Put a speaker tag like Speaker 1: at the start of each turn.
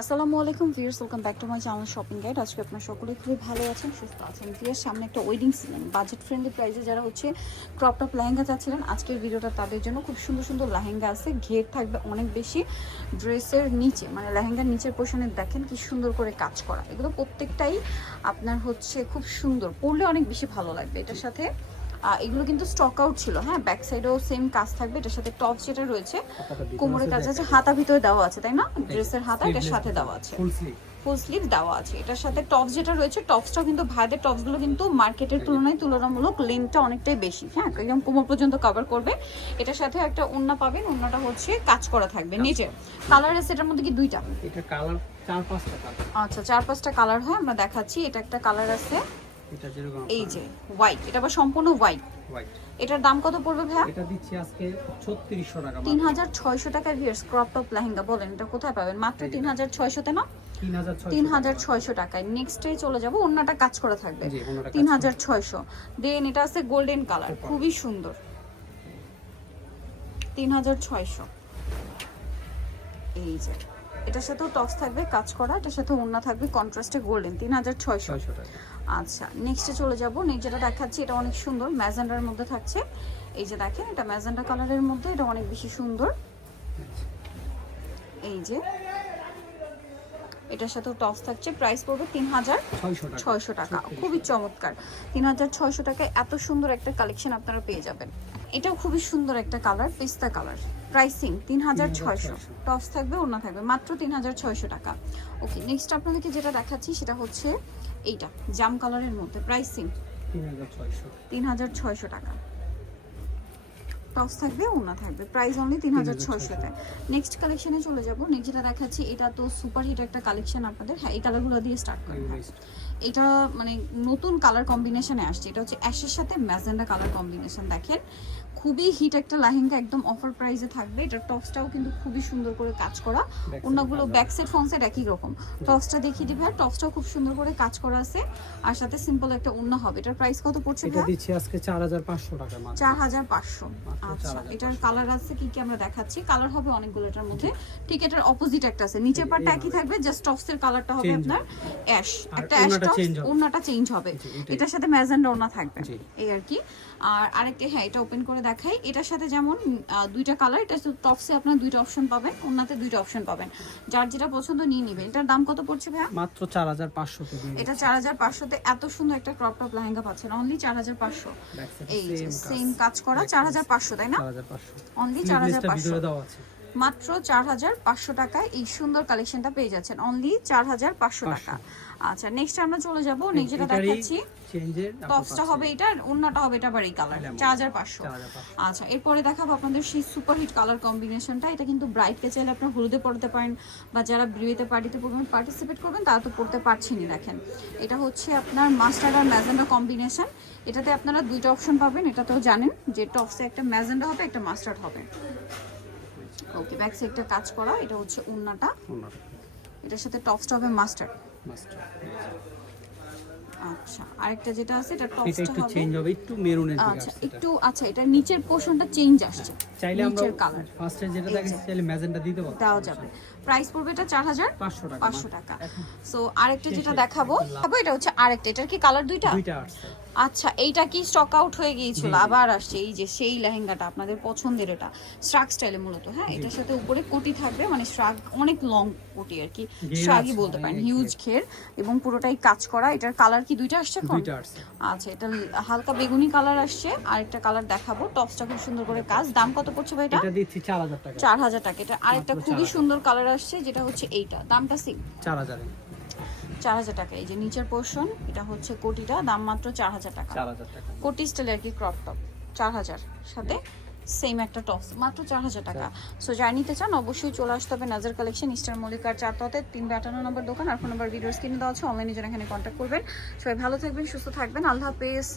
Speaker 1: আসসালামু আলাইকুম viewers welcome back to my channel shopping guide. আজকে আপনার সকলে খুবই ভালো আছেন, সুস্থ আছেন। ভিয়ার্স সামনে একটা ওয়েডিং সিজন বাজেট ফ্রেন্ডলি প্রাইসে যারা হচ্ছে ক্রপ টপ লেহেঙ্গা চাচ্ছিলেন, আজকের ভিডিওটা তাদের জন্য খুব সুন্দর সুন্দর লেহেঙ্গা আছে। ঘের থাকবে অনেক বেশি ড্রেসের নিচে মানে লেহেঙ্গার নিচের পোর্শনে দেখেন কি সুন্দর করে কাজ করা। এগুলো প্রত্যেকটাই আপনার হচ্ছে খুব সুন্দর, পরলে অনেক বেশি ভালো লাগবে। এটার সাথে এগুলো কিন্তু স্টক আউট ছিল। হ্যাঁ ব্যাক সাইডেও সেম কাজ থাকবে। এটার সাথে টপ যেটা রয়েছে কোমরের কাছে আছে হাতা ভিতরে দেওয়া আছে তাই না? ড্রেসের হাতা এটার সাথে দেওয়া আছে।
Speaker 2: ফুল স্লিভ
Speaker 1: দেওয়া আছে। এটার সাথে টপস যেটা রয়েছে টপসটাও কিন্তু ভাইদের টপসগুলো কিন্তু মার্কেটের তুলনায় তুলনামূলক লেন্থটা অনেকটাই বেশি। হ্যাঁ একদম কোমর পর্যন্ত কভার করবে। এটার সাথে একটা ওন্না পাবেন ওন্নাটা হচ্ছে কাজ করা থাকবে নিচে। কালার আছে এটার মধ্যে কি দুইটা?
Speaker 2: এটা কালার চার পাঁচটা কালার
Speaker 1: আচ্ছা চার পাঁচটা কালার হয় আমরা দেখাচ্ছি। এটা একটা কালার আছে।
Speaker 2: এটা যেরকম
Speaker 1: এই যে হোয়াইট এটা আবার সম্পূর্ণ হোয়াইট
Speaker 2: হোয়াইট
Speaker 1: এটার দাম কত পড়বে ভাইয়া?
Speaker 2: এটা দিচ্ছি আজকে ছত্রিশশো টাকা
Speaker 1: তিন হাজার ছয়শো টাকার ভিয়ার্স ক্রপ টপ লেহেঙ্গা বলেন এটা কোথায় পাবেন? মাত্র তিন হাজার ছয়শোতে না?
Speaker 2: তিন হাজার ছয়শো
Speaker 1: তিন হাজার ছয়শো টাকায়। নেক্সট ডে চলে যাব অন্যটা কাজ করা থাকবে।
Speaker 2: জি ওনারা
Speaker 1: তিন হাজার ছয়শো। দেন এটা আছে গোল্ডেন কালার খুবই সুন্দর। তিন হাজার ছয়শো। এই যে। এটার সাথেও টপস থাকবে কাজ করা এটার সাথে ওড়না থাকবে কন্ট্রাস্টে গোল্ডেন তিন হাজার ছয়শো। আচ্ছা নেক্সটে চলে যাব নেক্সট যেটা দেখাচ্ছি এটা অনেক সুন্দর ম্যাজেন্ডার মধ্যে থাকছে। এই যে দেখেন এটা ম্যাজেন্ডা কালারের মধ্যে এটা অনেক বেশি সুন্দর। এই যে এটার সাথেও টপস থাকছে প্রাইস পড়বে তিন হাজার
Speaker 2: ছয়শো টাকা।
Speaker 1: খুবই চমৎকার। তিন হাজার ছয়শো টাকায় এত সুন্দর একটা কালেকশন আপনারা পেয়ে যাবেন। এটাও খুবই সুন্দর একটা কালার পেস্তা কালার প্রাইসিং তিন হাজার ছয়শো। টপস থাকবে ওনা থাকবে মাত্র তিন হাজার ছয়শো টাকা। ওকে নেক্সট আপনাদেরকে যেটা দেখাচ্ছি সেটা হচ্ছে এইটা জাম কালারের মধ্যে প্রাইসিং
Speaker 2: তিন হাজার ছয়শো।
Speaker 1: টাকা। টপস থাকবে ওনা থাকবে প্রাইস অনলি তিন হাজার ছয়শোতে নেক্সট কালেকশনে চলে যাব। নেক্সট যেটা দেখাচ্ছি এটা তো সুপার হিট একটা কালেকশন আপনাদের। হ্যাঁ এই কালারগুলো দিয়ে স্টার্ট করি। হ্যাঁ। এটা মানে নতুন কালার কম্বিনেশনে আসছে। এটা হচ্ছে অ্যাশের সাথে ম্যাজেন্ডা কালার কম্বিনেশন দেখেন। খুবই হিট একটা লেহেঙ্গা একদম অফার প্রাইসে থাকবে। এটার টপসটাও কিন্তু খুবই সুন্দর করে কাজ করা। অন্যগুলো ব্যাক সাইড ফ্রন্ট সাইড একই রকম। টপসটা দেখিয়ে দিবে আর টপসটাও খুব সুন্দর করে কাজ করা আছে। আর সাথে সিম্পল একটা অন্য হবে। এটার প্রাইস কত পড়ছে
Speaker 2: এটা দিচ্ছি আজকে চার হাজার পাঁচশো টাকা মাত্র।
Speaker 1: চার হাজার পাঁচশো।
Speaker 2: মাত্র
Speaker 1: আচ্ছা এটার কালার আছে কি কি আমরা দেখাচ্ছি? কালার হবে অনেকগুলো এটার মধ্যে। ঠিক। এটার অপোজিট একটা আছে। নিচের পার্টটা একই থাকবে জাস্ট টপসের কালারটা হবে আপনার অ্যাশ একটা অ্যাশ টপস। ওড়নাটা চেঞ্জ হবে। এটার সাথে ম্যাজেন্ডা ওড়না থাকবে। এই আর কি। আর আরেকটা হ্যাঁ এটা ওপেন করে দেখাই এটার সাথে যেমন দুইটা কালার এটা টপসে আপনার দুইটা অপশন পাবেন ওনাতে দুইটা অপশন পাবেন। যার যেটা পছন্দ নিয়ে নেবেন। এটার দাম কত পড়ছে ভাইয়া?
Speaker 2: মাত্র চার হাজার পাঁচশো
Speaker 1: এটা চার হাজার পাঁচশোতে এত সুন্দর একটা ক্রপ টপ লেহেঙ্গা পাচ্ছেন। অনলি চার হাজার পাঁচশো। এই সেম কাজ। করা চার হাজার পাঁচশো তাই না? অনলি চার হাজার পাঁচশো। মাত্র চার হাজার পাঁচশো টাকায় এই সুন্দর কালেকশনটা পেয়ে যাচ্ছেন। অনলি চার হাজার পাঁচশো টাকা। আচ্ছা নেক্সট আমরা চলে যাব নেক্সট যেটা দেখাচ্ছি টপসটা হবে এটা অন্যটা হবে এটা আবার এই কালার চার হাজার পাঁচশো। আচ্ছা এরপরে দেখাবো আপনাদের সেই সুপার হিট কালার কম্বিনেশনটা এটা কিন্তু ব্রাইটকে চাইলে আপনার হলুদে পড়তে পারেন বা যারা বিয়েতে পার্টিতে পড়বেন পার্টিসিপেট করবেন তারা তো পড়তে পারছেনই দেখেন। এটা হচ্ছে আপনার মাস্টার্ড আর ম্যাজেন্ডা কম্বিনেশন এটাতে আপনারা দুইটা অপশন পাবেন এটা তো জানেন যে টপসে একটা ম্যাজেন্ডা হবে একটা মাস্টার্ড হবে। ওকে ব্যাক সাইডটা কাজ করা এটা হচ্ছে উন্নাটা। এটার সাথে টপ হবে মাস্টার্ড
Speaker 2: মাস্টার
Speaker 1: আচ্ছা আরেকটা যেটা আছে এটা টপসটা
Speaker 2: একটু চেঞ্জ হবে একটু মেরুনের দিকে
Speaker 1: আচ্ছা। একটু আচ্ছা এটা নিচের পোর্শনটা চেঞ্জ আসছে।
Speaker 2: চাইলে আমরা
Speaker 1: নিচের কালার
Speaker 2: ফার্স্টে যেটা
Speaker 1: যে।
Speaker 2: চাইলে ম্যাজেন্টা দিতে পারব।
Speaker 1: দেওয়া যাবে। প্রাইস পড়বে এটা চার হাজার
Speaker 2: পাঁচশো টাকা
Speaker 1: পাঁচশো
Speaker 2: মাত্র।
Speaker 1: টাকা। সো আরেকটা যেটা দেখাবো এটা হচ্ছে আরেকটা। এটার কি কালার দুইটা?
Speaker 2: দুইটা আসছে
Speaker 1: আচ্ছা এইটা কি স্টক আউট হয়ে গিয়েছিল? আবার আসছে এই যে সেই লেহেঙ্গাটা আপনাদের পছন্দের এটা স্ট্রাক স্টাইলে মূলত হ্যাঁ? এটার সাথে উপরে কোটি থাকবে মানে স্ট্রাক অনেক লং কোটি আর কি।
Speaker 2: ঘের
Speaker 1: বলতে পারেন হিউজ ঘের এবং পুরোটাই কাজ করা। এটার কালার কি দুইটা আসছে এখন? আচ্ছা এটা হালকা বেগুনি কালার আসছে আরেকটা কালার দেখাবো। টপসটা খুব সুন্দর করে কাজ। দাম কত পড়ছে ভাই এটা?
Speaker 2: এটা দিচ্ছি চার হাজার টাকা।
Speaker 1: চার হাজার টাকা। এটা আরেকটা খুবই সুন্দর কালার আসছে যেটা হচ্ছে এইটা। দামটা
Speaker 2: চার হাজারে
Speaker 1: চার হাজার টাকা। এই যে নিচের পোর্শন এটা হচ্ছে কোটিটা দাম মাত্র
Speaker 2: চার হাজার টাকা।
Speaker 1: কোটি স্টাইল আর কি ক্রপ টপ চার হাজার। সাথে সেম একটা টপস মাত্র চার হাজার টাকা। সো যাই নিতে চান অবশ্যই চলে আসতে হবে নাজার কালেকশন ইস্টার মল্লিকার চারটাতে তিন আটান্ন নম্বর দোকান আর ফোন নাম্বার ভিডিওস কিনে দেওয়া আছে অনলাইনে যেন এখানে কন্ট্যাক্ট করবেন। সবাই ভালো থাকবেন সুস্থ থাকবেন। আল্লাহ হাফেজ।